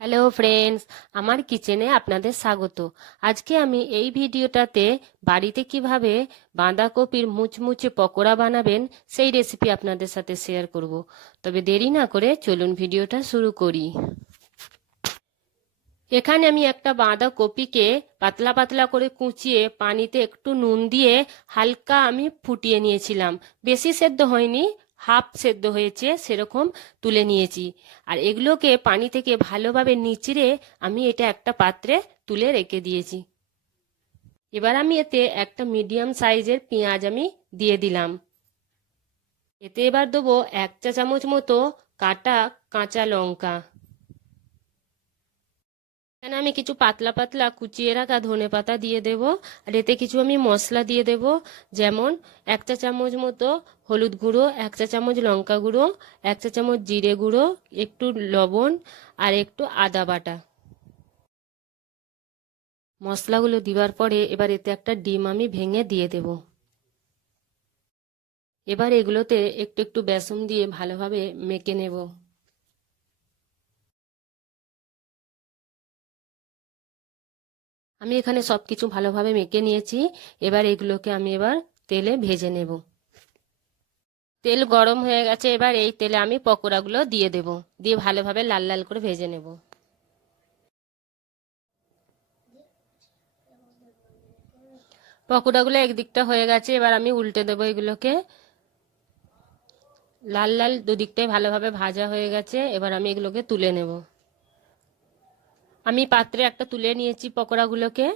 Hello friends, আমার কিচেনে আপনাদের স্বাগত। আজকে আমি এই ভিডিওটাতে বাড়িতে কিভাবে বাঁধাকপির মুচমুচে পকোড়া বানাবেন সেই রেসিপি আপনাদের সাথে শেয়ার করব। তবে দেরি না করে চলুন ভিডিওটা শুরু করি। এখানে আমি একটা বাঁধাকপিকে পাতলা পাতলা করে কুচিয়ে পানিতে একটু নুন দিয়ে হালকা আমি ফুটিয়ে নিয়েছিলাম। বেশি সেদ্ধ হয়নি, হাফ সেদ্ধ হয়েছে, সেরকম তুলে নিয়েছি। আর এগুলোকে পানি থেকে ভালোভাবে নিচড়ে আমি এটা একটা পাত্রে তুলে রেখে দিয়েছি। এবার আমি এতে একটা মিডিয়াম সাইজের পেঁয়াজ আমি দিয়ে দিলাম। এতে এবার দেবো 1 চা চামচ মতো কাটা কাঁচা লঙ্কা। এখানে আমি কিছু পাতলা পাতলা কুচিয়ে রাখা ধনেপাতা দিয়ে দেব। আর এতে কিছু আমি মশলা দিয়ে দেব, যেমন 1 চা চামচ মতো হলুদ গুঁড়ো, 1 চা চামচ লঙ্কা গুঁড়ো, 1 চা চামচ জিরে গুঁড়ো, একটু লবণ আর একটু আদা বাটা। মশলাগুলো দেওয়ার পরে এবার এতে একটা ডিম আমি ভেঙে দিয়ে দেব। এবার এগুলোতে একটু একটু বেসন দিয়ে ভালোভাবে মেখে নেব। আমি এখানে সবকিছু ভালোভাবে মেখে নিয়েছি। এবার এগুলোকে আমি এবার তেলে ভেজে নেব। তেল গরম হয়ে গেছে, এবার এই তেলে আমি পকোড়াগুলো দিয়ে দেব, দিয়ে ভালোভাবে লাল লাল করে ভেজে নেব। পকোড়াগুলো একদিকটা হয়ে গেছে, এবার আমি উল্টে দেবো এগুলোকে। লাল লাল দুদিকটাই ভালোভাবে ভাজা হয়ে গেছে, এবার আমি এগুলোকে তুলে নেব। আমি পাত্রে একটা তুলে নিয়েছি পকোড়াগুলোকে।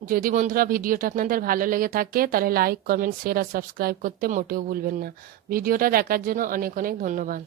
যদি বন্ধুরা ভিডিওটা আপনাদের ভালো লেগে থাকে তাহলে লাইক, কমেন্ট, শেয়ার আর সাবস্ক্রাইব করতে মোটেও ভুলবেন না। ভিডিওটা দেখার জন্য অনেক অনেক ধন্যবাদ।